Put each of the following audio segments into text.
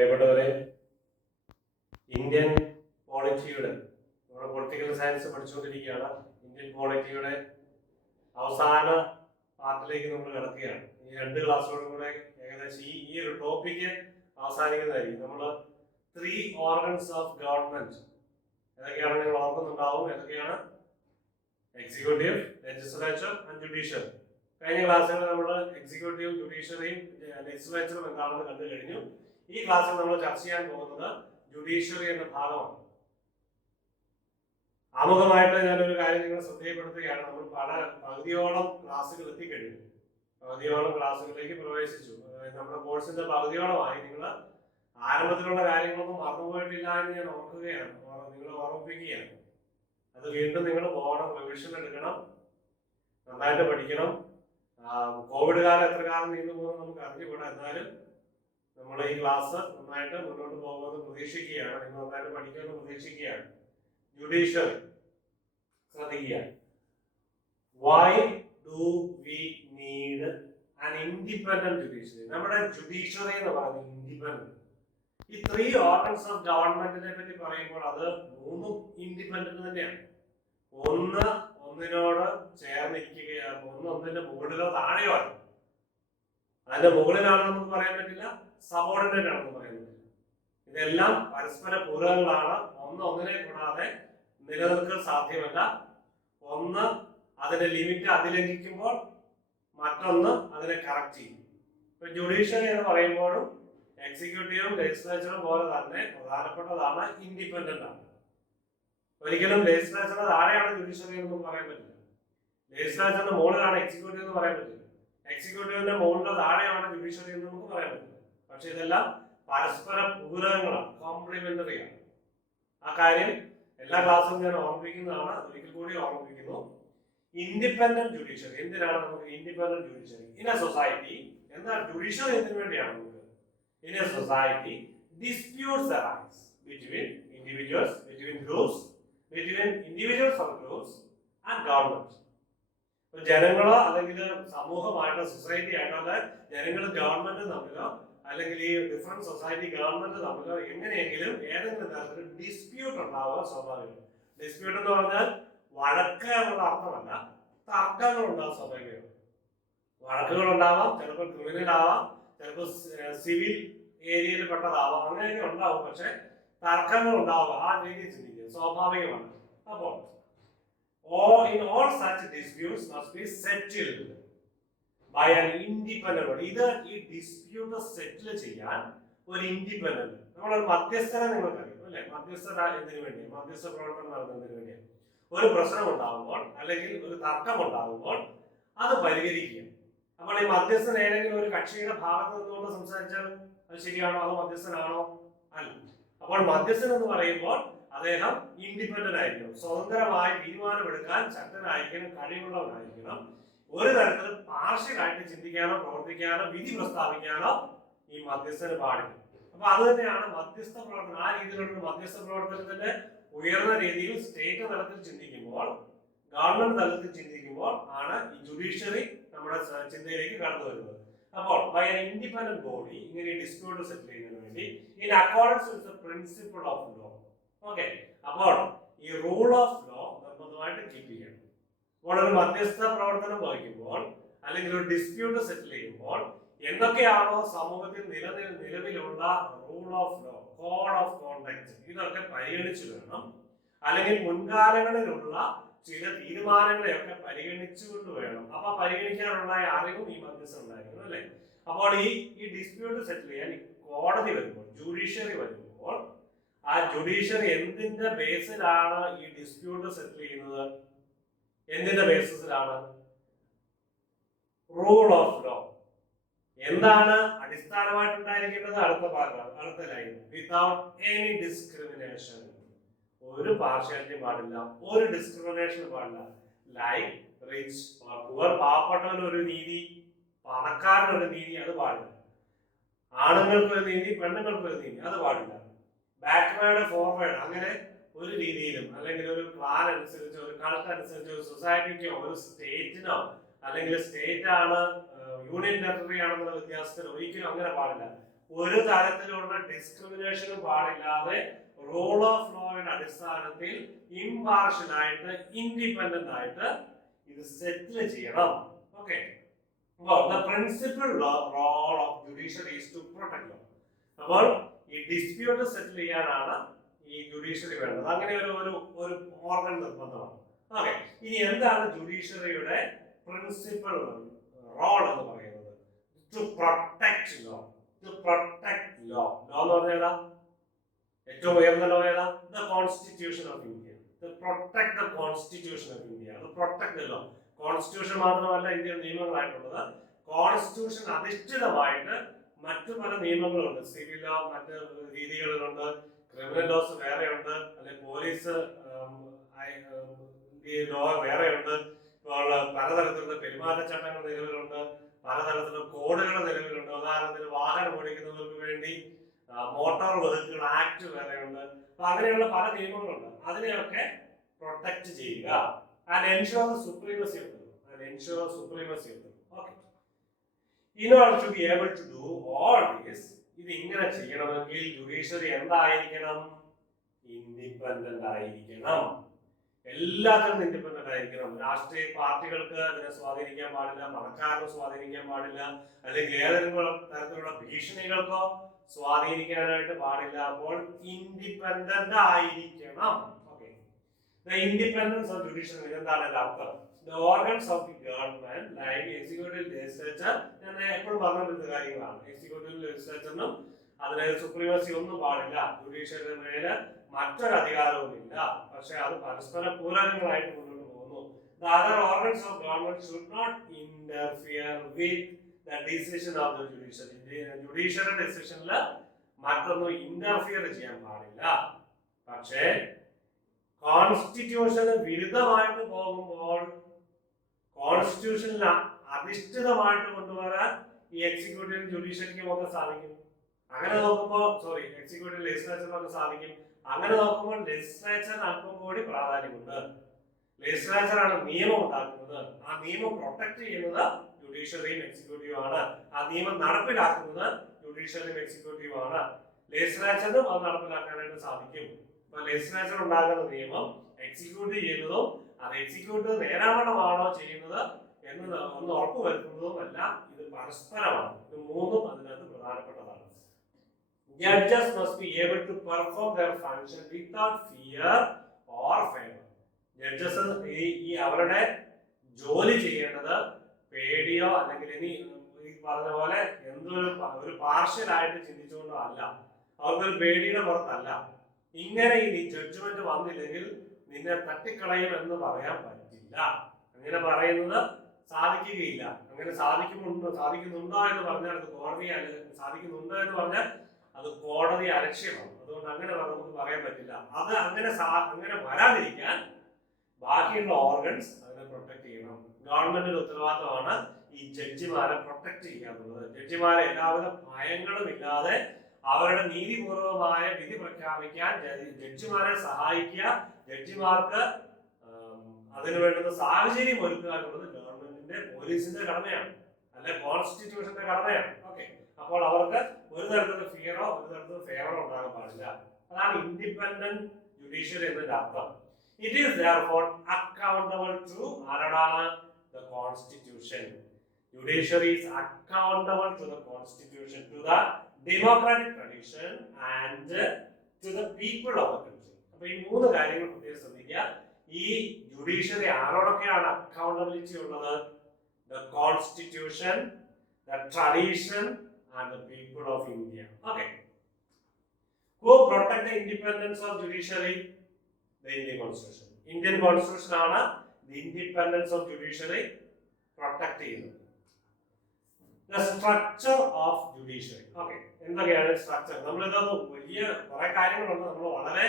പ്രിയപ്പെട്ടവരെ, ഇന്ത്യൻ പോളിറ്റിയുടെ നമ്മുടെ political science പഠിച്ചുകൊണ്ടിരിക്കുകയാണ്. ഇന്ത്യൻ പോളിറ്റിയുടെ അവസാന പാർട്ടിലേക്ക് നമ്മൾ കിടക്കുകയാണ്. ഈ 2 ക്ലാസ്സോടും കൂടെ ഏകദേശം ഈ ഒരു ടോപ്പിക്ക് അവസാനിക്കുന്നതായിരിക്കും. നമ്മൾ 3 ഓർഗൻസ് ഓഫ് ഗവൺമെന്റ് ഏതൊക്കെയാണ് നിങ്ങൾ ഓർക്കുന്നുണ്ടാവും. ഏതൊക്കെയാണ്? Executive, legislature and judicial. കഴിഞ്ഞ ക്ലാസ്സുകളിൽ നമ്മൾ എക്സിക്യൂട്ടീവ്, ജുഡീഷ്യറിയും ലെജിസ്ലേച്ചറും എന്താണെന്ന് കണ്ടു കഴിഞ്ഞു. ഈ ക്ലാസ്സിൽ നമ്മൾ ചർച്ച ചെയ്യാൻ പോകുന്നത് ജുഡീഷ്യറി എന്ന ഭാഗമാണ്. ആമുഖമായിട്ട് ഞാനൊരു കാര്യം നിങ്ങൾ ശ്രദ്ധയപ്പെടുത്തുകയാണ്. നമ്മൾ പകുതിയോളം ക്ലാസ്സുകൾ എത്തിക്കഴിഞ്ഞു. പകുതിയോളം ക്ലാസ്സുകളിലേക്ക് പ്രവേശിച്ചു. നമ്മുടെ കോഴ്സിന്റെ പകുതിയോളമായി. നിങ്ങൾ ആരംഭത്തിലുള്ള കാര്യങ്ങളൊന്നും മറന്നുപോയിട്ടില്ല എന്ന് ഞാൻ ഓർക്കുകയാണ്, നിങ്ങളെ ഓർമ്മിപ്പിക്കുകയാണ്. അത് വീണ്ടും നിങ്ങൾ പോകണം, റിവിഷൻ എടുക്കണം, നന്നായിട്ട് പഠിക്കണം. കോവിഡ് കാലം എത്ര കാലം നീണ്ടു പോകുന്നത് നമുക്ക് അറിഞ്ഞുകൂടാ. എന്നാലും നമ്മൾ ഈ ക്ലാസ് നന്നായിട്ട് മുന്നോട്ട് പോകുമെന്ന് പ്രതീക്ഷിക്കുകയാണ്. നിങ്ങൾ നന്നായിട്ട് പഠിക്കുമെന്ന് പ്രതീക്ഷിക്കുകയാണ്. ജുഡീഷ്യറി ശ്രദ്ധിക്കുക. Why do we need an independent judiciary? നമ്മുടെ ജുഡീഷ്യറി എന്ന് പറയുന്നത് ഇൻഡിപെൻഡന്റ്. ഈ 3 ഓർഗൻസ് ഓഫ് ഗവൺമെന്റിനെ പറ്റി പറയുമ്പോൾ അത് 3 ഇൻഡിപെൻഡന്റ് തന്നെയാണ്. ഒന്നിനോട് ചേർന്നിരിക്കുകയാണ്, ഒന്നിന്റെ മുകളിലോ താഴെയോ ആണ്. അതിന്റെ മുകളിലാണെന്ന് നമുക്ക് പറയാൻ പറ്റില്ല, സബോർഡിനേറ്റ് ആണെന്ന് പറയാൻ പറ്റില്ല. ഇതെല്ലാം പരസ്പര പൂരകങ്ങളാണ്. ഒന്നിനെ കൂടാതെ നിലനിൽക്കാൻ സാധ്യമല്ല. ഒന്ന് അതിന്റെ ലിമിറ്റ് അതിലംഘിക്കുമ്പോൾ മറ്റൊന്ന് അതിനെ കറക്റ്റ് ചെയ്യും. ഇപ്പൊ ജുഡീഷ്യറി എന്ന് പറയുമ്പോഴും എക്സിക്യൂട്ടീവും ലെജിസ്ലേച്ചറും പോലെ തന്നെ പ്രധാനപ്പെട്ടതാണ്, ഇൻഡിപെൻഡന്റ് ആണ്. ഒരിക്കലും ലെജിസ്ലേച്ചറിന് താഴെയാണ് ജുഡീഷ്യറി എന്ന് നമുക്ക് പറയാൻ പറ്റില്ല. ലെജിസ്ലേച്ചറിന്റെ മുകളിലാണ് എക്സിക്യൂട്ടീവ് എന്ന് പറയാൻ പറ്റില്ല. എക്സിക്യൂട്ടീവിന്റെ മുകളിലോ താഴെയാണ് ജുഡീഷ്യറി എന്ന് നമുക്ക് പറയാൻ പറ്റില്ല. പക്ഷെ ഇതെല്ലാം പരസ്പര പൂരകങ്ങളാണ്, കോംപ്ലിമെന്ററി ആണ്. ആ കാര്യം എല്ലാ ക്ലാസ്സിലും ഞാൻ ഓർമ്മിപ്പിക്കുന്നതാണ്. ഒരിക്കൽ കൂടി ഓർമ്മിപ്പിക്കുന്നു. Independent judiciary. എന്തിനാണ് നമുക്ക് independent judiciary? In A society എന്താ ജുഡീഷ്യറി എന്തിനു വേണ്ടിയാണ് നമുക്ക്? In a society, disputes arise between individuals, between groups, between individuals or groups and government. ജനങ്ങളോ അല്ലെങ്കിൽ സമൂഹമായിട്ടോ സൊസൈറ്റി ആയിട്ടോ അല്ല, ജനങ്ങൾ ഗവൺമെന്റ് തമ്മിലോ അല്ലെങ്കിൽ ഈ ഡിഫറെന്റ് സൊസൈറ്റി ഗവൺമെന്റ് തമ്മിലോ എങ്ങനെയെങ്കിലും ഏതെങ്കിലും തരത്തിൽ ഡിസ്പ്യൂട്ട് ഉണ്ടാവുക സ്വാഭാവികം. ഡിസ്പ്യൂട്ട് എന്ന് പറഞ്ഞാൽ വഴക്ക് എന്നുള്ള അർത്ഥമല്ല, തർക്കങ്ങൾ ഉണ്ടാവാം സ്വാഭാവികം. വഴക്കുകൾ ഉണ്ടാവാം, ചിലപ്പോൾ ക്രിമിനൽ ആവാം, ചിലപ്പോൾ സിവിൽ ഏരിയയിൽ പെട്ടതാവാം, അങ്ങനെയൊക്കെ ഉണ്ടാവും. പക്ഷെ തർക്കങ്ങൾ ഉണ്ടാവുക, ആ രീതിയിൽ ചിന്തിക്കുക സ്വാഭാവികമാണ്. അപ്പോൾ in all such disputes must be settled by an independent body. ഈ ഡിസ്പ്യൂട്ട് സെറ്റിൽ ചെയ്യാൻ ഒരു ഇൻഡിപെൻഡന്റ്, നമ്മളൊരു മധ്യസ്ഥനെ നിങ്ങൾക്കറിയാം അല്ലെ? മധ്യസ്ഥത എന്തിനു വേണ്ടിയാണ്? മധ്യസ്ഥ പ്രവർത്തനം നടത്തുന്നതിന് വേണ്ടിയാണ്. ഒരു പ്രശ്നം ഉണ്ടാകുമ്പോൾ അല്ലെങ്കിൽ ഒരു തർക്കം ഉണ്ടാകുമ്പോൾ അത് പരിഹരിക്കുക. അപ്പോൾ ഈ മധ്യസ്ഥൻ ഏതെങ്കിലും ഒരു കക്ഷിയുടെ ഭാഗത്ത് നിന്നുകൊണ്ട് സംസാരിച്ചാൽ അത് ശരിയാണോ? അതോ മധ്യസ്ഥനാണോ? അല്ല. അപ്പോൾ മധ്യസ്ഥൻ എന്ന് പറയുമ്പോൾ അദ്ദേഹം ഇൻഡിപെൻഡന്റ് ആയിരിക്കണം, സ്വതന്ത്രമായി തീരുമാനമെടുക്കാൻ ശക്തനായിരിക്കണം, കഴിവുള്ളവനായിരിക്കണം. ഒരു തരത്തിലും പാർഷ്യലായിട്ട് ചിന്തിക്കാനോ പ്രവർത്തിക്കാനോ വിധി പ്രസ്താവിക്കാനോ ഈ മധ്യസ്ഥന് പാടില്ല. അപ്പൊ അത് തന്നെയാണ് മധ്യസ്ഥ പ്രവർത്തനം. ആ രീതിയിലുള്ള മധ്യസ്ഥ പ്രവർത്തനത്തിന്റെ ഉയർന്ന രീതിയിൽ സ്റ്റേറ്റ് തലത്തിൽ ചിന്തിക്കുമ്പോൾ, ഗവൺമെന്റ് തലത്തിൽ ചിന്തിക്കുമ്പോൾ ആണ് ഈ ജുഡീഷ്യറി നമ്മുടെ ചിന്തയിലേക്ക് കടന്നു വരുന്നത്. അപ്പോൾ ബൈ ആൻ ഇൻഡിപെൻഡന്റ് ബോഡി ഇങ്ങനെ ഡിസ്പ്യൂട്ട് സെറ്റിൽ ചെയ്യുന്നതിന് വേണ്ടി in accordance with the principle of law. Okay, അപ്പോൾ ഈ റൂൾ ഓഫ് ലോ നിർബന്ധമായിട്ട് കീപ്പ് ചെയ്യണം. അപ്പോൾ ഒരു മധ്യസ്ഥ പ്രവർത്തനം വഹിക്കുമ്പോൾ അല്ലെങ്കിൽ ഒരു ഡിസ്പ്യൂട്ട് സെറ്റിൽ ചെയ്യുമ്പോൾ എന്തൊക്കെയാണോ സമൂഹത്തിൽ നിലവിലുള്ള rule of law, code of conduct, ഇതൊക്കെ പരിഗണിച്ചു വേണം. അല്ലെങ്കിൽ മുൻകാലങ്ങളിലുള്ള ചില തീരുമാനങ്ങളെയൊക്കെ പരിഗണിച്ചുകൊണ്ട് വേണം. അപ്പൊ പരിഗണിക്കാനുള്ള അറിവും ഈ മധ്യസ്ഥൻ ഉണ്ടായിരുന്നു അല്ലെ? അപ്പോൾ ഈ ഡിസ്പ്യൂട്ട് സെറ്റിൽ ചെയ്യാൻ കോടതി വരുമ്പോൾ, ജുഡീഷ്യറി വരുമ്പോൾ, ആ ജുഡീഷ്യറി എന്തിന്റെ ബേസിലാണ് ഈ ഡിസ്പ്യൂട്ട് സെറ്റിൽ ചെയ്യുന്നത്? എന്തിന്റെ ബേസിസിലാണ്? Rule of law. എന്താണ് അടിസ്ഥാനമായിട്ടുണ്ടായിരിക്കേണ്ടത്? അടുത്ത ഭാഗമാണ്, അടുത്ത ലൈൻ. Without any discrimination. ഒരു പാർഷ്യാലിറ്റി പാടില്ല, ഒരു ഡിസ്ക്രിമിനേഷൻ പാടില്ല. ലൈക്ക് റിച്ച് ഓർ പുവർ, പാവപ്പെട്ടവന് ഒരു നീതി, പണക്കാരനൊരു നീതി, അത് പാടില്ല. ആണുങ്ങൾക്കൊരു നീതി, പെണ്ണുങ്ങൾക്കൊരു നീതി, അത് പാടില്ല. ബാക്ക്വേർഡ് ഫോർവേഡ് അങ്ങനെ ഒരു രീതിയിലും, അല്ലെങ്കിൽ ഒരു ക്ലാൻ അനുസരിച്ച്, ഒരു കൾട്ട് അനുസരിച്ച്, ഒരു സൊസൈറ്റിക്കോ ഒരു സ്റ്റേറ്റിനോ, അല്ലെങ്കിൽ സ്റ്റേറ്റ് ആണ് യൂണിയൻ ടെറിട്ടറി ആണെന്നുള്ള വ്യത്യാസത്തിൽ ഒരിക്കലും അങ്ങനെ പാടില്ല. ഒരു തരത്തിലുള്ള ഡിസ്ക്രിമിനേഷനും പാടില്ലാതെ റൂൾ ഓഫ് ലോയുടെ അടിസ്ഥാനത്തിൽ ഇംപാർഷ്യൽ ആയിട്ട് ഇൻഡിപെൻഡന്റ് ആയിട്ട് ഇത് സെറ്റിൽ ചെയ്യണം. Okay, the principal role of judiciary is to protect law. അപ്പോൾ ഈ ഡിസ്പ്യൂട്ട് സെറ്റിൽ ചെയ്യാനാണ് ഈ ജുഡീഷ്യറി വേണ്ടത്. അങ്ങനെ ഒരു ഓർഗൻ നിർബന്ധമാണ്. ഓക്കെ, ഇനി എന്താണ് ജുഡീഷ്യറിയുടെ പ്രിൻസിപ്പൽ റോൾ എന്ന് പറയുന്നത്? To protect law. To protect law. Law എന്ന് പറഞ്ഞാൽ ഏറ്റവും ഉയർന്ന ലോ ഏതാ? The constitution of India. To protect the constitution of India. To protect the law. Constitution മാത്രമല്ല ഇന്ത്യൻ നിയമങ്ങളായിട്ടുള്ളത്, കോൺസ്റ്റിറ്റ്യൂഷൻ അധിഷ്ഠിതമായിട്ട് മറ്റു പല നിയമങ്ങളുണ്ട്. സിവിൽ ലോ മറ്റ് രീതികളിലുണ്ട്, ക്രിമിനൽ ലോസ് വേറെയുണ്ട്, അല്ലെങ്കിൽ പോലീസ് ലോ വേറെയുണ്ട്. ഇപ്പോൾ പലതരത്തിലുള്ള പെരുമാറ്റച്ചട്ടങ്ങൾ നിലവിലുണ്ട്, പലതരത്തിലുള്ള കോഡുകൾ നിലവിലുണ്ട്. ഉദാഹരണത്തിന് വാഹനം ഓടിക്കുന്നവർക്ക് വേണ്ടി മോട്ടോർ വെഹിക്കിൾ ആക്ട് വേറെയുണ്ട്. അപ്പൊ അങ്ങനെയുള്ള പല നിയമങ്ങളുണ്ട്. അതിനെയൊക്കെ പ്രൊട്ടക്ട് ചെയ്യുക. And ensure the supremacy of the law. And ensure supremacy of the law. Okay. In order to be able to do all this, ഇത് ഇങ്ങനെ ചെയ്യണമെങ്കിൽ ജുഡീഷ്യറി എന്തായിരിക്കണം? ഇൻഡിപെൻഡന്റ് ആയിരിക്കണം. എല്ലാത്തിനും ഇൻഡിപെൻഡന്റ് ആയിരിക്കണം. രാഷ്ട്രീയ പാർട്ടികൾക്ക് അതിനെ സ്വാധീനിക്കാൻ പാടില്ല, പണക്കാരനെ സ്വാധീനിക്കാൻ പാടില്ല, അല്ലെങ്കിൽ ഏതെങ്കിലും തരത്തിലുള്ള ഭീഷണികൾക്കോ സ്വാധീനിക്കാനായിട്ട് പാടില്ല. അപ്പോൾ ഇൻഡിപെൻഡന്റ് ആയിരിക്കണം. The independence of judiciary എന്താണ് അർത്ഥം? The organs of the government like executive, legislature, ഞാൻ എപ്പോഴും പറഞ്ഞിരുന്ന കാര്യങ്ങളാണ്. എക്സിക്യൂട്ടീവ് ലെജിസ്ലേച്ചറിനും അതിന് സുപ്രീമസി ഒന്നും പാടില്ല. ജുഡീഷ്യറിയുടെ മേലെ മറ്റൊരു അധികാരവുമില്ല. പക്ഷെ അത് പരസ്പര പൂരകങ്ങളായിട്ട് മുന്നോട്ട് പോകുന്നു. The other organs of government should not interfere with the decision of the judiciary. Judiciary ഡിസിഷനിൽ മറ്റൊന്നും ഇന്റർഫിയർ ചെയ്യാൻ പാടില്ല. പക്ഷേ കോൺസ്റ്റിറ്റ്യൂഷന് വിരുദ്ധമായിട്ട് പോകുമ്പോൾ കോൺസ്റ്റിറ്റ്യൂഷനിൽ അധിഷ്ഠിതമായിട്ട് കൊണ്ടുവരാൻ ഈ എക്സിക്യൂട്ടീവ് ജുഡീഷ്യറിക്കും ഒക്കെ സാധിക്കും. അങ്ങനെ നോക്കുമ്പോൾ എക്സിക്യൂട്ടീവ് ലെജിസ്ലേച്ചറിനൊക്കെ സാധിക്കും. അങ്ങനെ നോക്കുമ്പോൾ ലെജിസ്ലേച്ചറിന് അല്പം കൂടി പ്രാധാന്യമുണ്ട്. ലെജിസ്ലേച്ചറാണ് നിയമം ഉണ്ടാക്കുന്നത്. ആ നിയമം പ്രൊട്ടക്ട് ചെയ്യുന്നത് ജുഡീഷ്യറിയും എക്സിക്യൂട്ടീവ് ആണ്. ആ നിയമം നടപ്പിലാക്കുന്നത് ജുഡീഷ്യറിയും എക്സിക്യൂട്ടീവ് ആണ്. ലെജിസ്ലേച്ചറിനും അത് നടപ്പിലാക്കാനായിട്ട് സാധിക്കും. ലെജിസ്ലേച്ചർ ഉണ്ടാകുന്ന നിയമം എക്സിക്യൂട്ട് ചെയ്യുന്നതും അത് എക്സിക്യൂട്ട് നേരാവണ്ണമാണോ ചെയ്യുന്നത് എന്ന് ഒന്ന് ഉറപ്പുവരുത്തുന്നതുമെല്ലാം ഇത് പരസ്പരമാണ്. ഇത് മൂന്നും അതിനകത്ത് പ്രധാനപ്പെട്ടതാണ്. Judges must be able to perform their function without fear or favor. Judges ഈ അവരുടെ ജോലി ചെയ്യേണ്ടത് പേടിയോ അല്ലെങ്കിൽ ഇനി പറഞ്ഞ പോലെ ഒരു പാർഷ്യൽ ആയിട്ട് ചിന്തിച്ചുകൊണ്ടോ അല്ല. അവർക്കൊരു പേടിയുടെ പുറത്തല്ല. ഇങ്ങനെ ഇനി ജഡ്ജ്മെന്റ് വന്നില്ലെങ്കിൽ നിന്നെ തട്ടിക്കളയും എന്ന് പറയാൻ പറ്റില്ല. അങ്ങനെ പറയുന്നത് സാധിക്കുകയില്ല. അങ്ങനെ സാധിക്കുന്നുണ്ടോ എന്ന് പറഞ്ഞാൽ അത് കോടതി സാധിക്കുന്നുണ്ടോ എന്ന് പറഞ്ഞാൽ അത് കോടതി അലക്ഷ്യമാണ്. അതുകൊണ്ട് അങ്ങനെ നമുക്ക് പറയാൻ പറ്റില്ല. അത് അങ്ങനെ വരാതിരിക്കാൻ ബാക്കിയുള്ള ഓർഗൻസ് അതിനെ പ്രൊട്ടക്ട് ചെയ്യണം. ഗവൺമെന്റിന്റെ ഉത്തരവാദിത്തമാണ് ഈ ജഡ്ജിമാരെ പ്രൊട്ടക്ട് ചെയ്യാന്നുള്ളത്. ജഡ്ജിമാരെ എല്ലാവിധ ഭയങ്ങളും ഇല്ലാതെ അവരുടെ നീതിപൂർവമായ വിധി പ്രഖ്യാപിക്കാൻ ജഡ്ജിമാരെ സഹായിക്കുക, ജഡ്ജിമാർക്ക് അതിനു വേണ്ടുന്ന സാഹചര്യം ഒരുക്കുക എന്നുള്ളത് ഗവൺമെന്റിന്റെ പോലീസിന്റെ കടമയാണ്, അല്ലെ കോൺസ്റ്റിറ്റ്യൂഷന്റെ കടമയാണ്. ഓക്കെ, അപ്പോൾ അവർക്ക് ഒരു തരത്തിലുള്ള ഫിയറോ ഒരു തരത്തിലുള്ള ഫേവറോ ഉണ്ടാകാൻ പാടില്ല. അതാണ് ഇൻഡിപെൻഡന്റ് ജുഡീഷ്യറി എന്നതിന്റെ അർത്ഥം. It is therefore accountable to ആരോടാണ്? The constitution. Judiciary is accountable to the constitution, to the democratic tradition and to the people of the country. അപ്പോൾ ഈ മൂന്ന് കാര്യങ്ങൾ പ്രത്യേകം ശ്രദ്ധിക്കുക. ഈ ജുഡീഷ്യറി ആരോടൊക്കെയാണ് അക്കൗണ്ടബിലിറ്റി ഉള്ളത്? The constitution, the tradition and the people of India. Okay. Who protect the independence of judiciary? The Indian Constitution. Indian Constitution ആണ് the independence of judiciary protect ചെയ്യുന്നത്. The structure of judiciary. Okay. എന്തൊക്കെയാണ് structure? നമ്മളിതൊന്ന് വലിയ കുറെ കാര്യങ്ങളുണ്ട്. നമ്മൾ വളരെ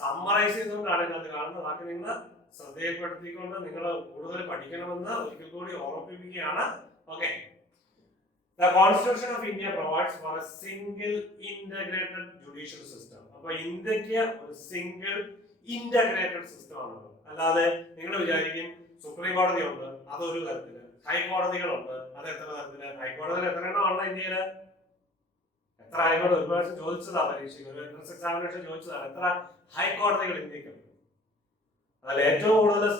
summarise ചെയ്തുകൊണ്ടാണ് ഇതിനകത്ത് കാണുന്നത്. ബാക്കി നിങ്ങൾ ശ്രദ്ധയിൽപ്പെടുത്തിക്കൊണ്ട് നിങ്ങൾ കൂടുതൽ പഠിക്കണമെന്ന് ഒരിക്കൽ കൂടി ഓർമ്മിപ്പിക്കുകയാണ്. Okay. The Constitution of India provides for a single integrated judicial system. അപ്പോൾ ഇന്ത്യക്ക് ഒരു സിംഗിൾ ഇന്റഗ്രേറ്റഡ് സിസ്റ്റം ആണ്. അല്ലാതെ നിങ്ങൾ വിചാരിക്കും സുപ്രീം കോടതി ഉണ്ട്, അതൊരു തരത്തില്, ഹൈക്കോടതികളുണ്ട്, അത് എത്ര തരത്തില്, ഹൈക്കോടതിയിൽ എത്ര എണ്ണമാണ് ഇന്ത്യയില്? എത്ര ഹൈക്കോടതി ഒരു പ്രാവശ്യം ചോദിച്ചതാണ് പരീക്ഷയ്ക്ക്, ഒരു എൻട്രൻസ് എക്സാമിനേഷൻ ചോദിച്ചതാണ്, എത്ര ഹൈക്കോടതികൾ ഇന്ത്യക്കുണ്ട്. അതിൽ ഏറ്റവും കൂടുതൽ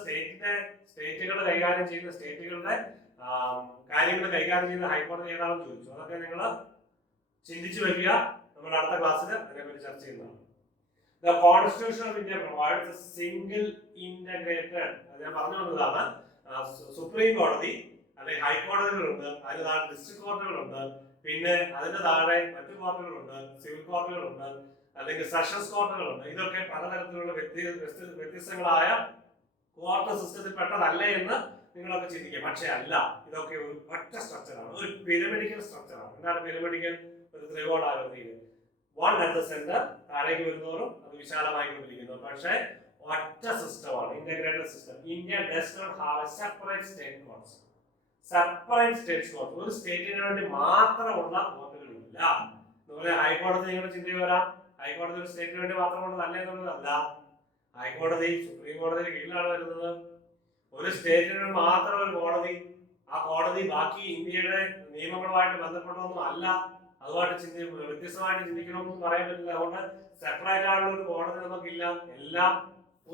സ്റ്റേറ്റുകൾ കൈകാര്യം ചെയ്യുന്ന സ്റ്റേറ്റുകളുടെ കാര്യങ്ങൾ കൈകാര്യം ചെയ്യുന്ന ഹൈക്കോടതി ഏതാണെന്ന് ചോദിച്ചു. അതൊക്കെ നിങ്ങൾ ചിന്തിച്ചു വെക്കുക. നമ്മൾ അടുത്ത ക്ലാസ്സിൽ അതിനെപ്പറ്റി ചർച്ച ചെയ്യുന്നതാണ്. The Constitution of India provides a single integrated, അത് ഞാൻ പറഞ്ഞു വന്നതാണ്, സുപ്രീം കോടതി അല്ലെങ്കിൽ ഹൈക്കോടതികളുണ്ട്, അതിന് താഴെ ഡിസ്ട്രിക്ട് കോർട്ടുകളുണ്ട്, പിന്നെ അതിന്റെ താഴെ മറ്റു കോർട്ടുകളുണ്ട്, സിവിൽ കോർട്ടുകളുണ്ട്, അല്ലെങ്കിൽ സെഷൻസ് കോർട്ടുകളുണ്ട്. ഇതൊക്കെ പലതരത്തിലുള്ള വ്യത്യസ്തങ്ങളായ കോർട്ട് സിസ്റ്റത്തിൽ പെട്ടതല്ലേ എന്ന് നിങ്ങളൊക്കെ ചിന്തിക്കുക. പക്ഷെ അല്ല, ഇതൊക്കെ ഒരു ഒറ്റ സ്ട്രക്ചറാണ്, ഒരു പിരമിഡിക്കൽ സ്ട്രക്ചറാണ്. എന്താണ് പിരമിഡിക്കൽ? ഒരു ത്രികോണാകൃതിയിൽ വൺ അറ്റ് ദ സെന്റർ, താഴേക്ക് വരുന്നവരും അത് വിശാലമായിക്കൊണ്ടിരിക്കുന്നു. പക്ഷേ ഒറ്റ സിസ്റ്റമാണ്, integrated system. India does not have a separate state courts. Separate state court, ഒരു സ്റ്റേറ്റിന് വേണ്ടി മാത്രമുള്ള കോർട്ടുകളില്ല. അതുപോലെ ഹൈക്കോടതി നിങ്ങളുടെ ചിന്തയിൽ വരാം, ഹൈക്കോടതി ഒരു സ്റ്റേറ്റിന് വേണ്ടി മാത്രമുള്ളതല്ല എന്നുള്ളതല്ല. ഹൈക്കോടതി സുപ്രീം കോടതിയുടെ കീഴിലാണ് വരുന്നത്. ഒരു സ്റ്റേറ്റിന് മാത്രം ഒരു കോടതി, ആ കോടതി ബാക്കി ഇന്ത്യയുടെ നിയമങ്ങളുമായിട്ട് ബന്ധപ്പെട്ടൊന്നും അല്ല, അതുമായിട്ട് വ്യത്യസ്തമായിട്ട് ചിന്തിക്കണമെന്നും പറയാൻ പറ്റില്ല. അതുകൊണ്ട് സെപ്പറേറ്റ് ആയിട്ടുള്ള ഒരു കോടതി നമുക്കില്ല. എല്ലാം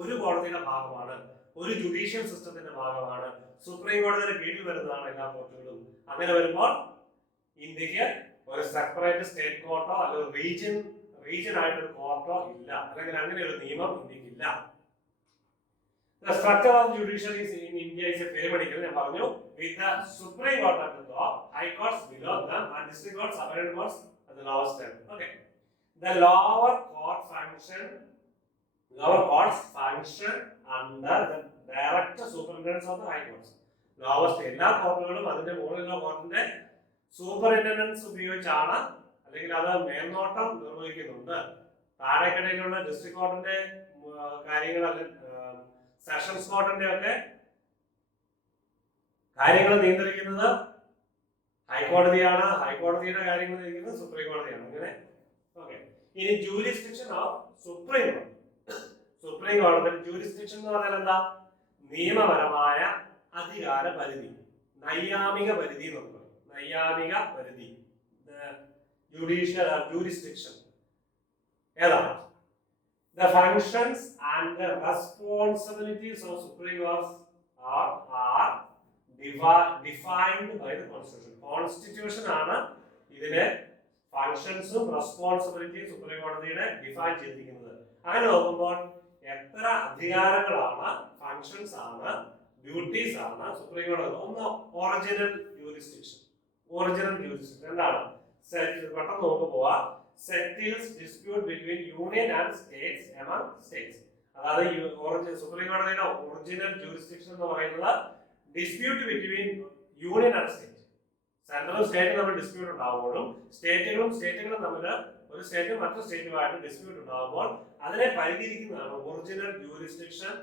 ഒരു കോടതിയുടെ ഭാഗമാണ്, ഒരു ജുഡീഷ്യൽ സിസ്റ്റത്തിന്റെ ഭാഗമാണ്. സുപ്രീം കോടതിയുടെ കീഴിൽ വരുന്നതാണ് എല്ലാ കോർട്ടുകളും. അങ്ങനെ വരുമ്പോൾ ഇന്ത്യക്ക് ഒരു സെപ്പറേറ്റ് സ്റ്റേറ്റ് കോർട്ടോ അല്ലെങ്കിൽ റീജിയൻ ആയിട്ടൊരു കോർട്ടോ ഇല്ല, അല്ലെങ്കിൽ അങ്ങനെ ഒരു നിയമം ഇന്ത്യക്കില്ല. The structure of judiciary in India is a pyramidal, ഞാൻ പറഞ്ഞു, with the Supreme Court at the top, High Courts below them, and District Courts, Appellate Courts at the lowest level. Okay. The lower courts function under the direct superintendence of the High Courts. Lowest എല്ലാ കോർട്ടുകളും അതിന്റെ മുകളിലുള്ള കോർട്ടിന്റെ സൂപ്പറിന്റൻഡൻസ് ഉപയോഗിച്ചാണ്, അല്ലെങ്കിൽ അത് മേൽനോട്ടം നിർവഹിക്കുന്നുണ്ട്. താഴേക്കിടയിലുള്ള district കോർട്ടിന്റെ കാര്യങ്ങൾ, sessions കോർട്ടിന്റെ ഒക്കെ കാര്യങ്ങൾ നിയന്ത്രിക്കുന്നത് ഹൈക്കോടതിയാണ്. ഹൈക്കോടതിയുടെ കാര്യങ്ങൾ നിയന്ത്രിക്കുന്നത് സുപ്രീം കോടതിയാണ്. അങ്ങനെ ഓക്കെ. ഇനി ജൂരിസ്ഡിക്ഷൻ ഓഫ് സുപ്രീം കോടതി. സുപ്രീം കോടതി ജൂരിസ്ഡിക്ഷൻ എന്ന് പറഞ്ഞാൽ എന്താ? നിയമപരമായ അധികാര പരിധി, നൈയാമിക പരിധി എന്ന് പറയും. നൈയാമിക പരിധി, ജുഡീഷ്യൽ ജൂരിസ്ഡിക്ഷൻ ഏതാണ്? The functions and the responsibilities of Supreme Court are defined by the Constitution. Constitution ആണ് ഇതിനെ ഫങ്ഷൻസും റെസ്പോൺസിബിലിറ്റിയും സുപ്രീം കോടതിയുടെ ഡിഫൈൻ ചെയ്തിരിക്കുന്നത്. അങ്ങനെ നോക്കുമ്പോൾ എത്ര അധികാരങ്ങളാണ്, ഫങ്ഷൻസ് ആണ്, ഡ്യൂട്ടീസ് ആണ് സുപ്രീം കോടതി? ഒന്ന് ഒറിജിനൽ ജൂരിസ്ഡിക്ഷൻ. ഒറിജിനൽ ജൂരിസ്ഡിക്ഷൻ എന്താണ്? പെട്ടെന്ന് നോക്ക് പോവാ. Settles dispute between union and states among states. അതായത് സുപ്രീം കോടതിയുടെ ഒറിജിനൽ ജൂറിസ്ഡിക്ഷൻ എന്ന് പറയുന്നത് dispute between union and state. സെൻട്രലും സ്റ്റേറ്റും തമ്മിൽ ഡിസ്പ്യൂട്ട് ഉണ്ടാകുമ്പോഴും സ്റ്റേറ്റുകളും തമ്മിൽ, ഒരു സ്റ്റേറ്റും മറ്റു സ്റ്റേറ്റുമായിട്ട് ഡിസ്പ്യൂട്ട് ഉണ്ടാകുമ്പോൾ അതിനെ പരിഹരിക്കുന്നതാണ് original jurisdiction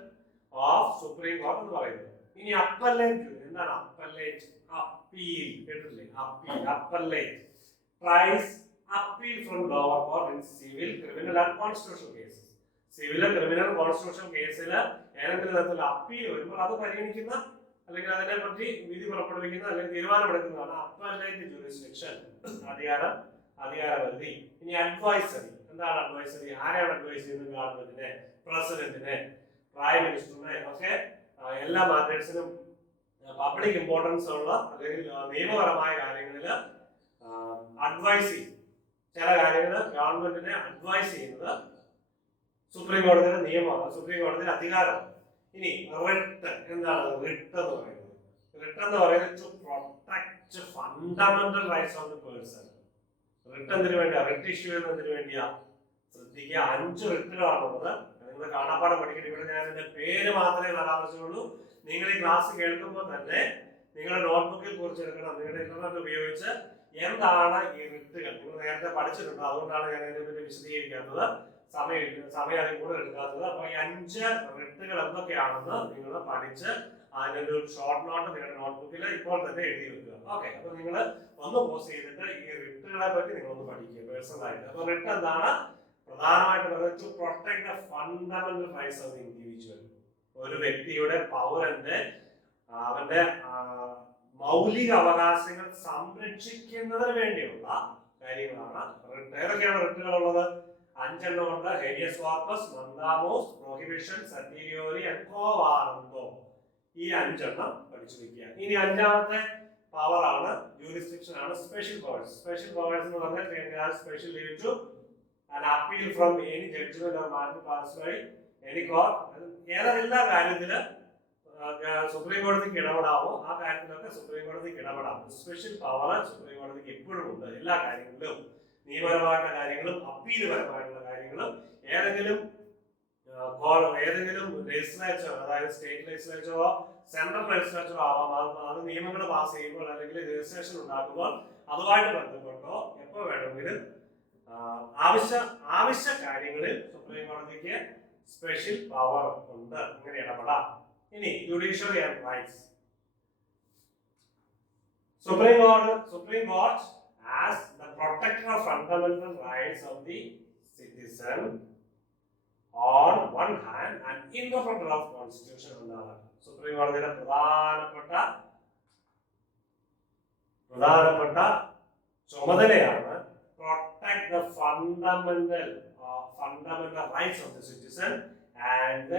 of supreme court എന്ന് പറയുന്നത്. ഇനി അപ്പല്ലേറ്റ്. എന്താണ് അപ്പല്ലേറ്റ്? അപ്പീൽ. കേട്ടിട്ടില്ലേ? Appeal, appellate tries appeal from lower court in civil, criminal and constitutional cases. Civil, criminal, constitutional കേസിൽ ഏതെങ്കിലും തരത്തിൽ അപ്പീൽ വരുമ്പോൾ അത് പരിഗണിക്കുന്ന, അല്ലെങ്കിൽ അതിനെ പറ്റി വിധി പുറപ്പെടുവിക്കുന്ന, അല്ലെങ്കിൽ തീരുമാനമെടുക്കുന്നതാണ് അപ്പലേറ്റ് ജൂറിസ്ഡിക്ഷൻ, അധികാരപരിധി. ഇനി അഡ്വൈസറി. എന്താണ് അഡ്വൈസറി? ആരെയാണ് അഡ്വൈസ് ചെയ്യുന്നത്? ഗവൺമെന്റിനെ, പ്രസിഡന്റിനെ, പ്രൈം മിനിസ്റ്ററിനെ ഒക്കെ എല്ലാ മാറ്റേഴ്സിനും പബ്ലിക് ഇമ്പോർട്ടൻസ് ഉള്ള അല്ലെങ്കിൽ നിയമപരമായ കാര്യങ്ങളിൽ അഡ്വൈസ് ചെയ്യും. ചില കാര്യങ്ങൾ ഗവൺമെന്റിനെ അഡ്വൈസ് ചെയ്യുന്നത് സുപ്രീം കോടതിയുടെ നിയമമാണ്, സുപ്രീം കോടതിയുടെ അധികാരമാണ്. ഇനി റിട്ട്. എന്താണ് റിട്ട് എന്ന് പറയുന്നത്? റിട്ട് എന്ന് പറയുന്നത് to protect fundamental rights of the person. Writ എന്തിനു വേണ്ടിയാ? റിട്ട് ഇഷ്യൂ ചെയ്യുന്നതിന് വേണ്ടിയാ. ശ്രദ്ധിക്കുക, 5 റിട്ടുകളാണുള്ളത്. നിങ്ങൾ കാണാപ്പാടം പഠിക്കണം. ഇവിടെ ഞാൻ എന്റെ പേര് മാത്രമേ പരാമർശിച്ചുള്ളൂ. നിങ്ങൾ ഈ ക്ലാസ് കേൾക്കുമ്പോൾ തന്നെ നിങ്ങളുടെ നോട്ട്ബുക്കിൽ കുറിച്ചെടുക്കണം. നിങ്ങളുടെ ഇന്റർനെറ്റ് ഉപയോഗിച്ച് എന്താണ് ഈ റിട്ടുകൾ നിങ്ങൾ നേരത്തെ പഠിച്ചിട്ടുണ്ട്. അതുകൊണ്ടാണ് ഞാൻ ഇതിനെപ്പറ്റി വിശദീകരിക്കാത്തത്. സമയം അതിൽ കൂടുതൽ എടുക്കാത്തത്. അപ്പൊ ഈ 5 റിട്ടുകൾ എന്തൊക്കെയാണെന്ന് നിങ്ങൾ പഠിച്ച് അതിന്റെ ഒരു ഷോർട്ട് നോട്ട് നിങ്ങളുടെ നോട്ട്ബുക്കിൽ ഇപ്പോൾ തന്നെ എഴുതി വെക്കുക. ഓക്കെ. അപ്പൊ നിങ്ങൾ ഒന്ന് പോസ് ചെയ്തിട്ട് ഈ റിട്ടുകളെ പറ്റി നിങ്ങളൊന്ന് പഠിക്കുക പേഴ്സണൽ ആയിട്ട്. അപ്പൊ റിട്ട് എന്താണ്? പ്രധാനമായിട്ട് പറയുന്നത് to protect the fundamental rights of the individual. ഒരു വ്യക്തിയുടെ, പൗരന്റെ, അവന്റെ മൗലിക അവകാശങ്ങൾ സംരക്ഷിക്കുന്നതിന് വേണ്ടിയുള്ള കാര്യങ്ങളാണ് റിട്ട്. ഏതൊക്കെയാണ് റിട്ടുകൾ ഉള്ളത്? 5 ഉണ്ട്. Habeas corpus, mandamus, prohibition, certiorari, quo warranto. ഈ 5 പഠിച്ചു വെക്കുക. ഇനി 5ാമത്തെ പവർ ആണ്, ജൂറിസ്ഡിക്ഷൻ ആണ്, സ്പെഷ്യൽ പവേഴ്സ്. സ്പെഷ്യൽ പവേഴ്സ് എന്ന് പറഞ്ഞാൽ special leave to an appeal from any judgment or matter passed by any court. ഏതെല്ലാം കാര്യത്തില് സുപ്രീം കോടതിക്ക് ഇടപെടാമോ ആ കാര്യത്തിലൊക്കെ സുപ്രീം കോടതിക്ക് ഇടപെടാം. സ്പെഷ്യൽ പവർ സുപ്രീം കോടതിക്ക് എപ്പോഴും ഉണ്ട്. എല്ലാ കാര്യങ്ങളിലും, നിയമപരമായിട്ടുള്ള കാര്യങ്ങളും അപ്പീൽ പരമായിട്ടുള്ള കാര്യങ്ങളും, ഏതെങ്കിലും ലെജിസ്ലേച്ചർ, അതായത് സ്റ്റേറ്റ് ലെജിസ്ലേച്ചറോ സെൻട്രൽ ലെജിസ്ലേച്ചറോ ആവാം, അത് നിയമങ്ങൾ പാസ് ചെയ്യുമ്പോൾ അല്ലെങ്കിൽ രജിസ്ട്രേഷൻ ഉണ്ടാക്കുമ്പോൾ അതുമായിട്ട് ബന്ധപ്പെട്ടോ എപ്പോൾ വേണമെങ്കിലും ആവശ്യ കാര്യങ്ങളിൽ സുപ്രീം കോടതിക്ക് സ്പെഷ്യൽ പവർ ഉണ്ട്, അങ്ങനെ ഇടപെടാം. ഇനി judiciary and rights. Supreme court as the protector of fundamental rights of the citizen on one hand and interpreter of constitution on the other. Supreme കോടതിയുടെ പ്രധാനപ്പെട്ട ചുമതലയാണ് protect the fundamental rights of the citizen and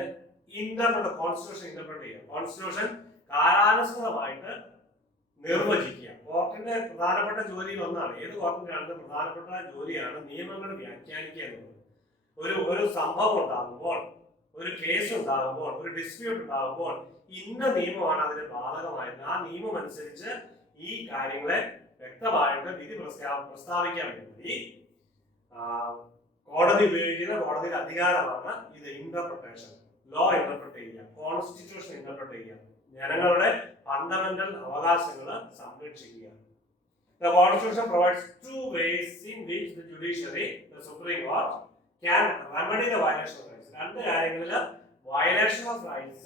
interpret the constitution. Constitution കാലാനുസൃതമായിട്ട് നിർവചിക്കുക. കോർട്ടിന്റെ പ്രധാനപ്പെട്ട ജോലിയിൽ ഒന്നാണ്, ഏത് കോർട്ടിന്റെ ആണെങ്കിലും പ്രധാനപ്പെട്ട ജോലിയാണ് നിയമങ്ങൾ വ്യാഖ്യാനിക്കുക എന്നുള്ളത്. ഒരു സംഭവം ഉണ്ടാകുമ്പോൾ, ഒരു കേസ് ഉണ്ടാകുമ്പോൾ, ഒരു ഡിസ്പ്യൂട്ട് ഉണ്ടാകുമ്പോൾ ഇന്ന നിയമമാണ് അതിന് ബാധകമായത്, ആ നിയമം അനുസരിച്ച് ഈ കാര്യങ്ങളെ വ്യക്തമായിട്ട് വിധി പ്രസ്താവിക്കാൻ വേണ്ടി കോടതി ഉപയോഗിക്കുന്ന കോടതിയുടെ അധികാരമാണ് ഇത്. ഇന്റർപ്രിട്ടേഷൻ, ലോ ഇന്റർപ്രിറ്റ് ചെയ്യുക, കോൺസ്റ്റിറ്റ്യൂഷൻ ഇന്റർപ്രിറ്റ് ചെയ്യുക, ജനങ്ങളുടെ ഫണ്ടമെന്റൽ അവകാശങ്ങൾ സംരക്ഷിക്കുക. The Constitution provides 2 ways in which the judiciary, the Supreme Court, can remedy the violation of rights. 2 കാര്യങ്ങളിൽ violation of rights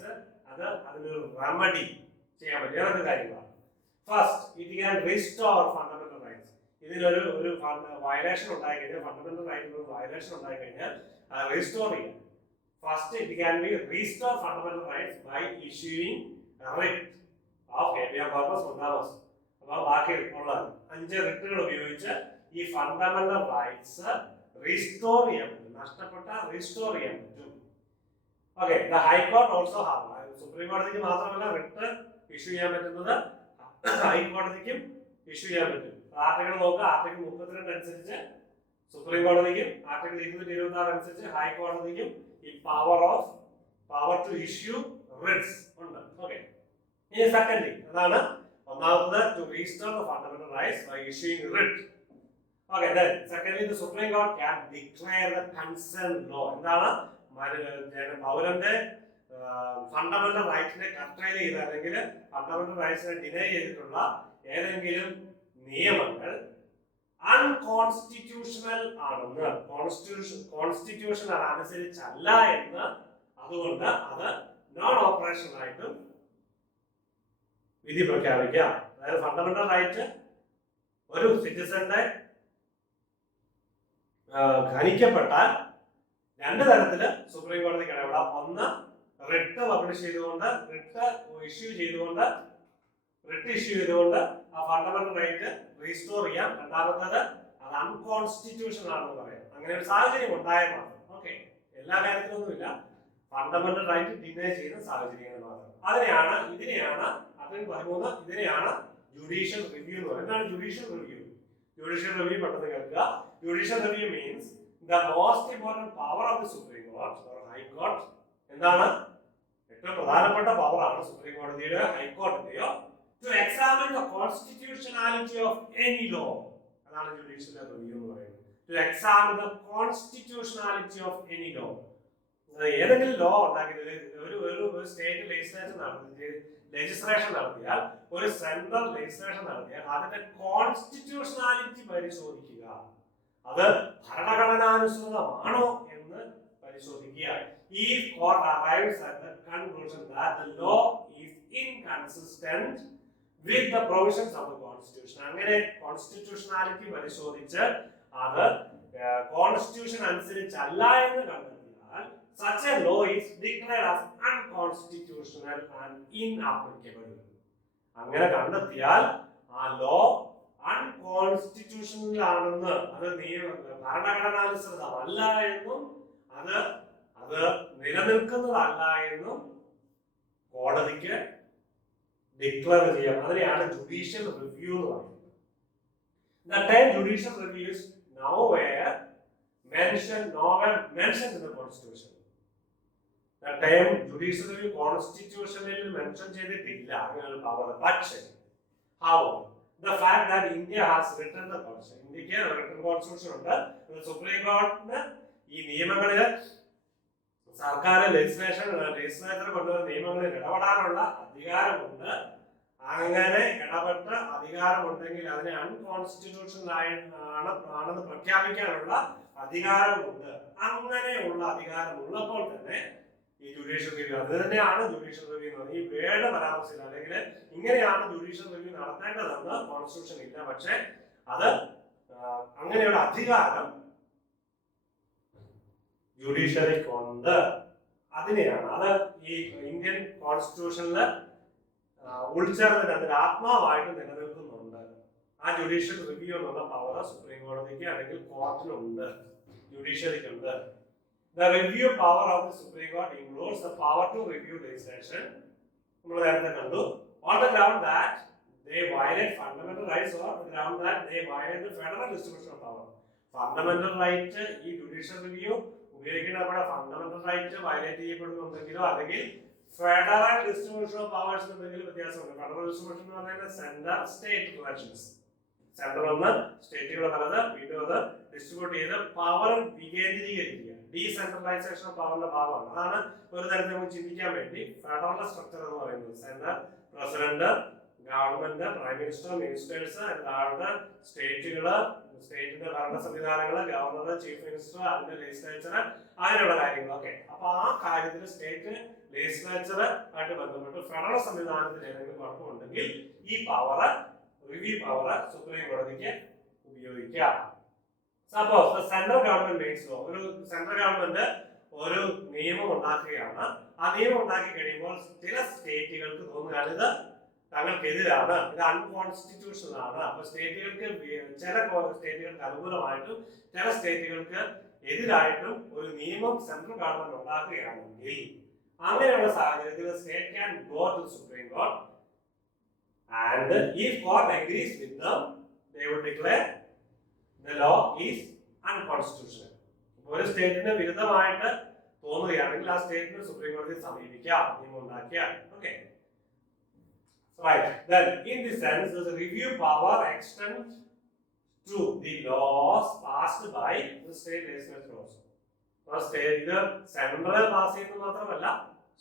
അതിനൊരു റെമഡി ചെയ്യാൻ പറ്റും. ഏതൊക്കെ കാര്യങ്ങളാണ്? First, it can restore fundamental rights. ഇതിലൊരു വയലേഷൻ ഉണ്ടായി കഴിഞ്ഞാൽ, ഫണ്ടമെന്റൽ റൈറ്റിൽ വയലേഷൻ ഉണ്ടായി കഴിഞ്ഞാൽ അത് റീസ്റ്റോർ ചെയ്യാം. First, it can be restore fundamental rights by issuing a writ of habeas corpus mandamus. അപ്പോൾ ബാക്കി ഉള്ള 5 റിട്ടുകൾ ഉപയോഗിച്ച് ഈ ഫണ്ടമെന്റൽ റൈറ്റ്സ് റീസ്റ്റോർ ചെയ്യാൻ പറ്റും, നഷ്ടപ്പെട്ട റീസ്റ്റോർ ചെയ്യാൻ പറ്റും. Okay, the high court also have, supreme കോടതിക്ക് മാത്രമല്ല റിട്ട് ഇഷ്യൂ ചെയ്യാൻ പറ്റുന്നത് ഹൈക്കോടതിക്കും ഇഷ്യൂ ചെയ്യാൻ പറ്റും. ആർട്ടിക്കിൾ നോക്കുക, ആർട്ടിക്കിൾ 32 അനുസരിച്ച് സുപ്രീം കോടതിക്കും ആർട്ടിക്കിൾ 226 അനുസരിച്ച് ഹൈക്കോടതിക്കും ഈ പവർ ടു ഇഷ്യൂ റിട്സ് ഉണ്ട്. ഓക്കെ, ഇനി സെക്കൻഡ്ലി അതാണ് ഒന്നാമത്, to restore the fundamental rights by issuing writ. Okay, then secondly the supreme court can declare the concern law. എന്താണ്? പൗരന്റെ ഫണ്ടമെന്റൽ റൈറ്റ്സിനെ കർട്ടൈൽ ചെയ്ത് അല്ലെങ്കിൽ ഫണ്ടമെന്റൽ റൈറ്റ്സിനെ ഡിനൈ ചെയ്തിട്ടുള്ള ഏതെങ്കിലും നിയമങ്ങൾ അൺകോൺസ്റ്റിറ്റ്യൂഷണൽ ആണെന്ന്, കോൺസ്റ്റിറ്റ്യൂഷൻ അനുസരിച്ചല്ല എന്ന്, അതുകൊണ്ട് അത് നോൺ ഓപ്പറേഷണൽ ആയിട്ടും വിധി പ്രഖ്യാപിക്കാം. അതായത് ഫണ്ടമെന്റൽ റൈറ്റ് ഒരു സിറ്റിസന്റെ ഹനിക്കപ്പെട്ടാൽ 2 തരത്തില് സുപ്രീം കോടതിക്ക് ഇടപെടാം. ഒന്ന്, റിട്ട് പബ്ലിഷ് ചെയ്തുകൊണ്ട്, റിട്ട് ഇഷ്യൂ ചെയ്തുകൊണ്ട് ആ ഫണ്ടമെന്റൽ റൈറ്റ് റീസ്റ്റോർ ചെയ്യാം. രണ്ടാമത്തേത് അത് അൺകോൺസ്റ്റിറ്റ്യൂഷൻ ആണെന്ന് പറയാം. അങ്ങനെ ഒരു സാഹചര്യം ഉണ്ടായാൽ മാത്രം. ഓക്കെ, എല്ലാ കാര്യത്തിലൊന്നുമില്ല, ഫണ്ടമെന്റൽ റൈറ്റ് ഡിനൈ ചെയ്യുന്ന സാഹചര്യങ്ങൾ മാത്രം. ഇതിനെയാണ് ആർട്ടിക്കിൾ 13, ഇതിനെയാണ് ജുഡീഷ്യൽ റിവ്യൂ എന്ന് പറയുന്നത്. എന്താണ് ജുഡീഷ്യൽ റിവ്യൂ? ജുഡീഷ്യൽ റിവ്യൂ പെട്ടെന്ന് കേൾക്കുക. Judicial review means the most important power of the supreme court or high court. എന്താണ്? ഏറ്റവും പ്രധാനപ്പെട്ട പവറാണ് സുപ്രീം കോടതിയുടെ ഹൈക്കോടതിയോ to examine the constitutionality of any law. അതാണ് ജുഡീഷ്യൽ റിവ്യൂ എന്ന് പറയുന്നത്. To examine the constitutionality of any law. ഏതെങ്കിലും ലോ ഉണ്ടാക്കിയത് ഒരു സ്റ്റേറ്റ് ലെജിസ്ലേഷൻ നടത്തിയാൽ, ഒരു സെൻട്രൽ ലെജിസ്ലേഷൻ നടത്തിയാൽ അതിന്റെ കോൺസ്റ്റിറ്റ്യൂഷണാലിറ്റി പരിശോധിക്കുക. അത് ഭരണഘടനാനുസൃതമാണോ എന്ന് പരിശോധിക്കുക. ഈ court arrives at the conclusion that the law is inconsistent with the provisions of the constitution. അങ്ങനെ കോൺസ്റ്റിറ്റ്യൂഷണാലിറ്റി പരിശോധിച്ച് അത് കോൺസ്റ്റിറ്റ്യൂഷൻ അനുസരിച്ചല്ല എന്ന് കണ്ടെത്തിയാൽ such a law is declared as unconstitutional and inapplicable. അങ്ങനെ കണ്ടെത്തിയാൽ ആ ലോ അൺകോൺസ്റ്റിറ്റ്യൂഷണൽ ആണെന്ന്, അത് ഭരണഘടനാനുസൃതമല്ല എന്നും അത് അത് നിലനിൽക്കുന്നതല്ല എന്നും കോടതിക്ക് ഡിക്ലെയർ ചെയ്യാം. അതിനെയാണ് ജുഡീഷ്യൽ റിവ്യൂ എന്ന് പറയുന്നത്. The term judicial review is nowhere mentioned in the Constitution. The term judicial review കോൺസ്റ്റിറ്റ്യൂഷനിൽ മെൻഷൻ ചെയ്തിട്ടില്ല അങ്ങനെയുള്ള പവർ. പക്ഷേ however, the fact that India has written the Constitution, ഇന്ത്യക്ക് written Constitution ഉണ്ട്. സുപ്രീം കോടതിന് ഈ നിയമങ്ങളില് സർക്കാർ ലെജിസ്ലേച്ചർ കൊണ്ടുവരുന്ന നിയമങ്ങളിൽ ഇടപെടാനുള്ള അധികാരമുണ്ട്. അങ്ങനെ ഇടപെട്ട അധികാരമുണ്ടെങ്കിൽ അതിനെ അൺകോൺസ്റ്റിറ്റ്യൂഷണൽ ആണെന്ന് പ്രഖ്യാപിക്കാനുള്ള അധികാരമുണ്ട്. അങ്ങനെയുള്ള അധികാരമുള്ളപ്പോൾ തന്നെ ഈ ജുഡീഷ്യൽ റിവ്യൂ, അത് തന്നെയാണ് ജുഡീഷ്യൽ റിവ്യൂ എന്ന് പറയുന്നത്. ഈ വേർഡ് പരാമർശിച്ചില്ല, അല്ലെങ്കിൽ ഇങ്ങനെയാണ് ജുഡീഷ്യൽ റിവ്യൂ നടത്തേണ്ടതെന്ന് കോൺസ്റ്റിറ്റ്യൂഷൻ ഇല്ല. പക്ഷെ അത് അങ്ങനെയുള്ള അധികാരം ജുഡീഷ്യറിക്കുണ്ട്. അതിനെയാണ് അത് ഈ ഇന്ത്യൻ കോൺസ്റ്റിറ്റ്യൂഷനില് ഉൾച്ചേർന്നിട്ട് അതിൽ ആത്മാവായിട്ട് നിലനിൽക്കുന്നുണ്ട്. ആ ജുഡീഷ്യൽ റിവ്യൂ എന്നുള്ള പവർ സുപ്രീം കോടതിക്ക് അല്ലെങ്കിൽ കോർട്ടിനുണ്ട്, ജുഡീഷ്യറിക്കുണ്ട്. The review power of the Supreme Court includes the power to review legislation. നമ്മൾ നേരത്തെ കണ്ടു, on the ground that they violate fundamental rights or the ground that they violate the federal distribution of power. Fundamental right ഈ judicial review ഉപയോഗിക്കുന്ന fundamental right violate ചെയ്യപ്പെടുന്നുണ്ടെങ്കിലോ അല്ലെങ്കിൽ federal distribution of powers എന്തെങ്കിലും വ്യത്യാസമുണ്ട്. Federal distribution എന്ന് പറയുന്നത് centre state relations. Centre ഒന്ന്, സ്റ്റേറ്റുകൾ പലത്, വീണ്ടും അത് ഡിസ്ട്രിബ്യൂട്ട് ചെയ്ത് പവർ വികേന്ദ്രീകരിക്കുക, ഡീസെൻട്രലൈസേഷൻ ഓഫ് പവറിന്റെ ഭാഗമാണ്. അതാണ് ഒരു തരത്തിൽ നമുക്ക് ചിന്തിക്കാൻ വേണ്ടി ഫെഡറൽ സ്ട്രക്ചർ എന്ന് പറയുന്നത്. Centre, president, government, prime minister, ministers, താഴെ സ്റ്റേറ്റുകള്, സ്റ്റേറ്റിന്റെ ഭരണ സംവിധാനങ്ങള്, ഗവർണർ, ചീഫ് മിനിസ്റ്റർ, അതിന്റെ ലെജിസ്ലേച്ചർ, അങ്ങനെയുള്ള കാര്യങ്ങളൊക്കെ. അപ്പൊ ആ കാര്യത്തിൽ സ്റ്റേറ്റ് ലെജിസ്ലേച്ചർ ആയിട്ട് ബന്ധപ്പെട്ട് ഫെഡറൽ സംവിധാനത്തിൽ ഏതെങ്കിലും കുഴപ്പമുണ്ടെങ്കിൽ ഈ പവർ, റിവ്യൂ പവർ സുപ്രീം കോടതിക്ക് ഉപയോഗിക്കാം. Suppose central government makes law, ഒരു സെൻട്രൽ ഗവൺമെന്റ് ഒരു നിയമം ഉണ്ടാക്കുകയാണ്. ആ നിയമം ഉണ്ടാക്കി കഴിയുമ്പോൾ ചില സ്റ്റേറ്റുകൾക്ക് തോന്നുകയാണ് ഇത് തങ്ങൾക്കെതിരാണ്, ഇത് അൺകോൺസ്റ്റിറ്റ്യൂഷണൽ ആണ്. അപ്പൊ സ്റ്റേറ്റുകൾക്ക് ചില സ്റ്റേറ്റുകൾക്ക് അനുകൂലമായിട്ടും ചില സ്റ്റേറ്റുകൾക്ക് എതിരായിട്ടും ഒരു നിയമം സെൻട്രൽ ഗവൺമെന്റ് ഉണ്ടാക്കുകയാണെങ്കിൽ അങ്ങനെയുള്ള സാഹചര്യത്തിൽ state can go to supreme court and if court agrees with them they would declare the law is unconstitutional. ഒരു സ്റ്റേറ്റിന് വിരുദ്ധമായിട്ട് തോന്നുകയാണെങ്കിൽ ആ സ്റ്റേറ്റിന് സുപ്രീം കോടതിയെ സമീപിക്കാം നിയമം ഉണ്ടാക്കിയാൽ. Okay, right. Then in this sense the review power extends to the laws passed by the state legislature also. State central pass ചെയ്യുന്നത് മാത്രമല്ല,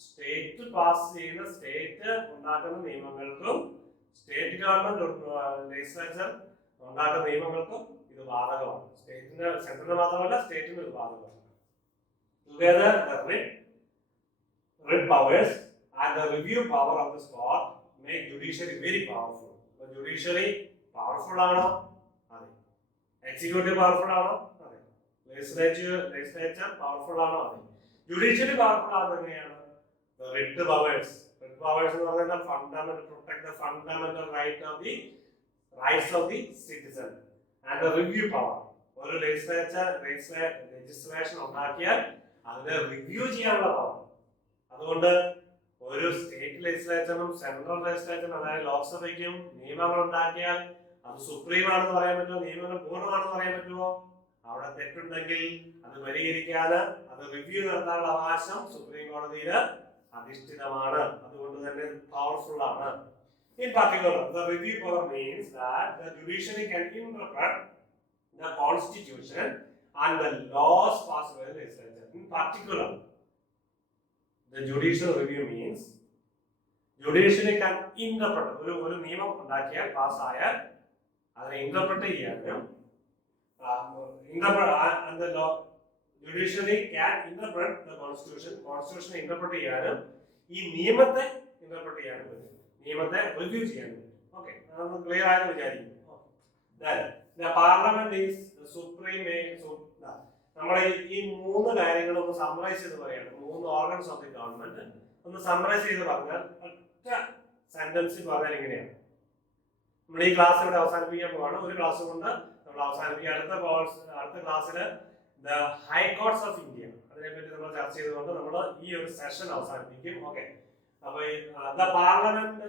state pass ചെയ്യുന്ന, സ്റ്റേറ്റ് ഉണ്ടാക്കുന്ന നിയമങ്ങൾക്കും സ്റ്റേറ്റ് ഗവൺമെന്റ് ലെജിസ്ലേച്ചർ ഉണ്ടാക്കുന്ന നിയമങ്ങൾക്കും ഇത് ബാധകമാണ്. സ്റ്റേറ്റിന്, സെൻട്രലിന് മാത്രമല്ല സ്റ്റേറ്റിന് ഇത് ബാധകമാണ്. Together the writ powers and the review power of this court make judiciary very powerful. So judiciary powerful ആണോ? അതെ. എക്സിക്യൂട്ടീവ് പവർഫുൾ ആണോ? അതെ. ലെജിസ്ലേച്ചർ പവർഫുൾ ആണോ? അതെ. ജുഡീഷ്യറി പവർഫുൾ ആണെന്ന് എങ്ങനെയാണ്? writ powers എന്ന് പറഞ്ഞാൽ fundamental, protect the fundamental rights of the citizen and the review power. ഒരു ലെജിസ്ലേഷൻ ഉണ്ടാക്കിയാൽ അതിനെ റിവ്യൂ ചെയ്യാനുള്ള പവർ. അതുകൊണ്ട് ഒരു സ്റ്റേറ്റ് ലെജിസ്ലേച്ചറും സെൻട്രൽ ലെജിസ്ലേച്ചറും, അതായത് ലോക്സഭയ്ക്കും നിയമങ്ങൾ ഉണ്ടാക്കിയാൽ അത് സുപ്രീം ആണെന്ന് പറയാൻ പറ്റുമോ? നിയമങ്ങൾ പൂർണ്ണമാണെന്ന് പറയാൻ പറ്റുമോ? അവിടെ തെറ്റുണ്ടെങ്കിൽ അത് പരിഹരിക്കാൻ, അത് റിവ്യൂ നടത്താനുള്ള അവകാശം സുപ്രീം കോടതിയിൽ അധിഷ്ഠിതമാണ്. അതുകൊണ്ട് തന്നെ പവർഫുൾ ആണ്. In particular, the review power means that the judiciary can interpret the constitution and the laws passed by the legislature. In particular, the judicial review means judiciary can interpret, ഒരു നിയമം ഉണ്ടാക്കിയാൽ, പാസ്സായാൽ അതിനെ interpret ചെയ്യാനും, and the law judiciary can interpret the constitution interpret ചെയ്യാനും ഈ നിയമത്തെ interpret ചെയ്യാനും പറ്റും, നിയമത്തെ റിവ്യൂ ചെയ്യാനും പറ്റും. ഓക്കെ, അതൊന്ന് ക്ലിയർ ആയെന്ന് വിചാരിക്കുന്നു. Parliament is supreme. നമ്മൾ ഈ മൂന്ന് കാര്യങ്ങൾ ഒന്ന് സമ്മറൈസ് ചെയ്ത് പറയാണ്. മൂന്ന് ഓർഗൻസ് ഓഫ് ദി ഗവൺമെന്റ് ഒന്ന് സമ്മറൈസ് ചെയ്ത് പറഞ്ഞാൽ ഒറ്റ സെന്റൻസിൽ പറഞ്ഞാൽ ഇങ്ങനെയാണ്: നമ്മൾ ഈ ക്ലാസ് ഇവിടെ അവസാനിപ്പിക്കാൻ പോവാണ്. ഒരു ക്ലാസ് കൊണ്ട് നമ്മൾ അവസാനിപ്പിക്കുക. അടുത്ത ക്ലാസ്സിൽ ദ ഹൈക്കോർട്ട്സ് ഓഫ് ഇന്ത്യ അതിനെപ്പറ്റി നമ്മൾ ചർച്ച ചെയ്തുകൊണ്ട് നമ്മൾ ഈ ഒരു സെഷൻ അവസാനിപ്പിക്കും. ഓക്കെ, അപ്പൊ the parliament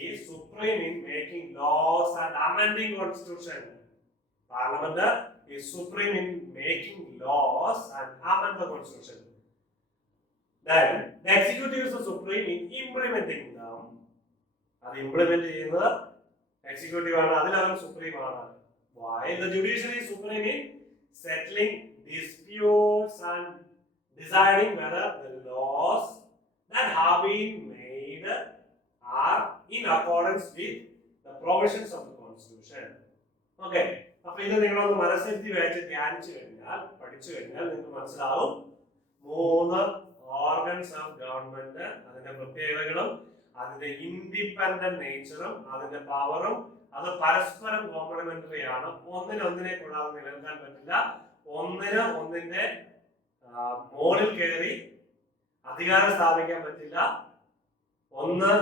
is supreme in making laws and amending constitution. Parliament is supreme in making laws and amend the constitution. Then the executive is the supreme in implementing them. അത് implement ചെയ്യുന്നത് executive ആണ്, അതിലവൻ supreme ആണ്. While the judiciary is supreme in settling disputes and deciding whether the laws that have been made are in accordance with the provisions of the constitution. Okay, അപ്പോൾ ഇത് നിങ്ങളൊന്ന് മനസ്സിരുത്തി വായിച്ച് ധ്യാനിച്ചു കഴിഞ്ഞാൽ പഠിച്ചു കഴിഞ്ഞാൽ നിങ്ങൾക്ക് മനസ്സിലാവും മൂന്ന് ഓർഗൻസ് ഓഫ് ഗവൺമെന്റ്, അതിന്റെ പ്രത്യേകതകളും അതിന്റെ ഇൻഡിപെൻഡന്റ് നേച്ചറും അതിന്റെ പവറും അത് പരസ്പരം കോംപ്ലിമെന്ററി ആണ്. ഒന്നിനെ കൂടാതെ നിലനിൽക്കാൻ പറ്റില്ല. ഒന്നിന്റെ മോളിൽ കയറി അധികാരം സ്ഥാപിക്കാൻ പറ്റില്ല. ഒന്ന്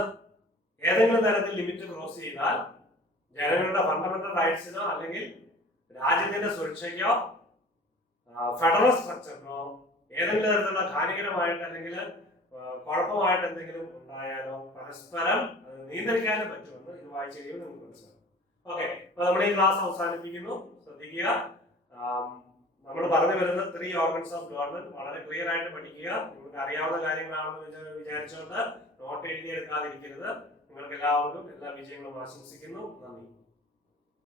ഏതെങ്കിലും തരത്തിൽ ലിമിറ്റ് ക്രോസ് ചെയ്താൽ ജനങ്ങളുടെ ഫണ്ടമെന്റൽ റൈറ്റ്സിനോ അല്ലെങ്കിൽ രാജ്യത്തിന്റെ സുരക്ഷയ്ക്കോ ഫെഡറൽ സ്ട്രക്ചറിനോ ഏതെങ്കിലും തരത്തിലുള്ള ഹാനികരമായിട്ട് അല്ലെങ്കിൽ കുഴപ്പമായിട്ട് എന്തെങ്കിലും ഉണ്ടായാലോ പരസ്പരം അത് നിയന്ത്രിക്കാനും പറ്റുമെന്ന് ഇത് വായിച്ചു കഴിയുമ്പോൾ നിങ്ങൾക്ക് മനസ്സിലാവും. ഓക്കെ, അപ്പൊ നമ്മൾ ഈ ക്ലാസ് അവസാനിപ്പിക്കുന്നു. ശ്രദ്ധിക്കുക, നമ്മൾ പറഞ്ഞു വരുന്ന 3 ഓർഗൻസ് ഓഫ് ഗവൺമെന്റ് വളരെ ക്ലിയർ ആയിട്ട് പഠിക്കുക. നിങ്ങൾക്ക് അറിയാവുന്ന കാര്യങ്ങളാണെന്ന് വിചാരിച്ചുകൊണ്ട് നോട്ട് എഴുതിയെടുക്കാതിരിക്കരുത്. നിങ്ങൾക്ക് എല്ലാവർക്കും എല്ലാ വിജയങ്ങളും ആശംസിക്കുന്നു. നന്ദി.